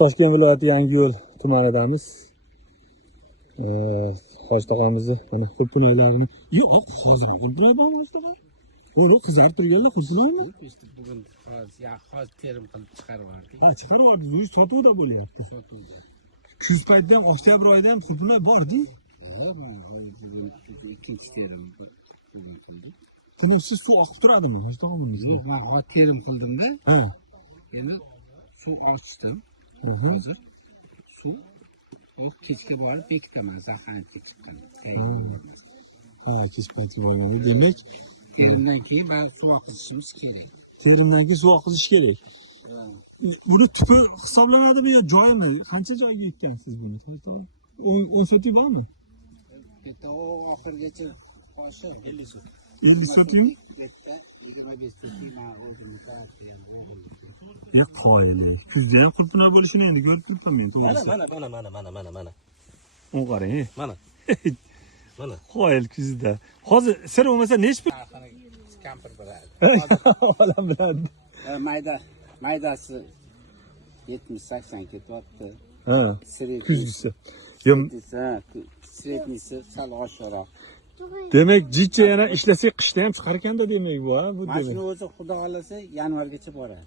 Toshkent viloyati Yangiyo'l tumanidamiz. Hoji tog'amizni mana qulpinoylarini yo'q, hozir qulpinoy bormi Hoji tog'a? Yo'q, qizarib turganlar qulpinoymi? Bugun hozir terim qilib chiqaryapti. Ha, chiqaryapti, sotuvda bo'lyapti. Sotuvda. Kuz paytida ham, oktyabr oyida ham qulpinoy bor-ku. Bugun ikkinchi terim qildim. Buni siz suv oqib turadimi Hoji tog'a? Yo'q, men hozir terim qildim-da. Ha. Endi suv ochdim. Hozir suv kechga borib bekitaman, zaharlanib chiqqan. Ha, kech payti bo'lganda demak, Terimdan keyin man suv oqizishimiz kerak. terimdan keyin suv oqizish kerak. Buni tupi hisoblanadimi yo joyimi? Qancha joyga ekkansiz buni? 10 sotik bormi? Bitta o oxirgacha oshib 50 sotik. 50 sotikmi? Bitta 25 sotik men o'zim qiladigan o'g'lim. Qoyili. Kuzda ham qulpinoy bo'lishini endi ko'rib turibman. Mana. U qarang. Mana. Mana. Qoyil kuzda. Hozir sir bo'lmasa nech pul? Kampir bo'ladi. Olam biladi. Maydasi 70-80 ketyapti. Ha. Kuzgisi. Srednisi sal oshiqroq. Demak, jicha yana ishlasak qishda ham chiqar ekanda demak bu, ha? Bu Mashina demak. o'zi xudo xolasa yanvargacha boradi.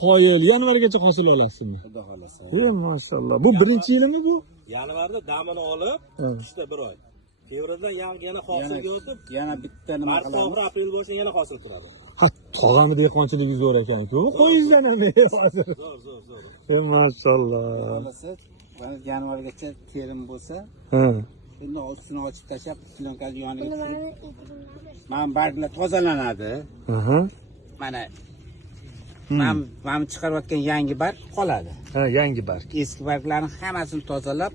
Qoyil, yanvargacha hosil olasizmi? Xudo xolasa. Maşallah. Bu birinchi yilimi bu? Yanvarda damini olib, qishda 1 oy. Fevraldan yana hosilga o'tib, Yana bitta nima mart qilamiz? oxiri aprel bo'lsa yana hosil turadi. Ha, tog'ami dehqonchiligi zo'r ekan-ku. Qo'yingizdan ham hozir. Zo'r. Maşallah. Xolasa, mana yanvargacha terim bo'lsa, Ha. endi ustini ochib tashlab, plyonkaning yoniga tushirib, mana barglar tozalanadi. Aha. Mana mana chiqarayotgan yangi barg qoladi. Ha, yangi barg. Eski barglarni hammasini tozalab,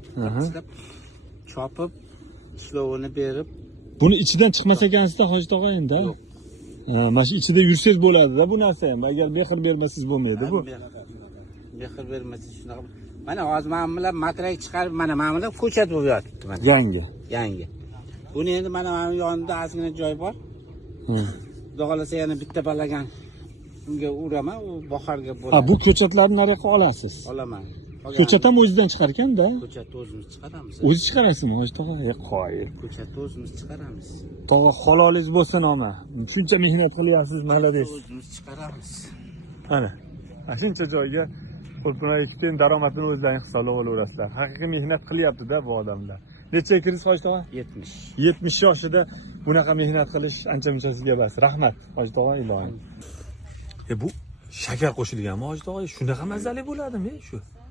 chopib, ishlovini berib, Buni ichidan chiqmas ekansizda Hoji tog'a endi. Yo'q. Ha, mana shu ichida yursangiz bo'ladi-da bu narsa ham. Agar mehr bermasangiz bo'lmaydi bu. mehr bermasa shunaqa. Mana hozir men bilan matrak chiqarib, mana bilan ko'chat bo'lib yotibdi mana. Yangi. Buni endi mana yonida ozgina joy bor. Xudo xolasa yana bitta balagan unga uraman, u bahorga bo'ladi. Ha, bu ko'chatlarni nariyoqqa olasiz. Olaman. Ko'chat ham o'zidan chiqar ekanda. Ko'chatni o'zimiz chiqaramiz. O'zi chiqarasizmi Hoji tog'a? Qoyil. Ko'chatni o'zimiz chiqaramiz. Tog'a halolingiz bo'lsin oma. Shuncha mehnat qilyapsiz, malades. O'zimiz chiqaramiz. Ana. Shuncha joyga qulpinoy ekib, daromadini o'zlaringiz hisoblab olaverasizlar. Haqiqiy mehnat qilyapti-da bu odamlar. Necha kirsiz Hoji tog'a? 70. 70 yoshida bunaqa mehnat qilish ancha-muncha sizga bas. Rahmat Hoji tog'a, ilohim. Bu shakar qo'shilganmi Hoji tog'a? Shunaqa mazali bo'ladimi shu?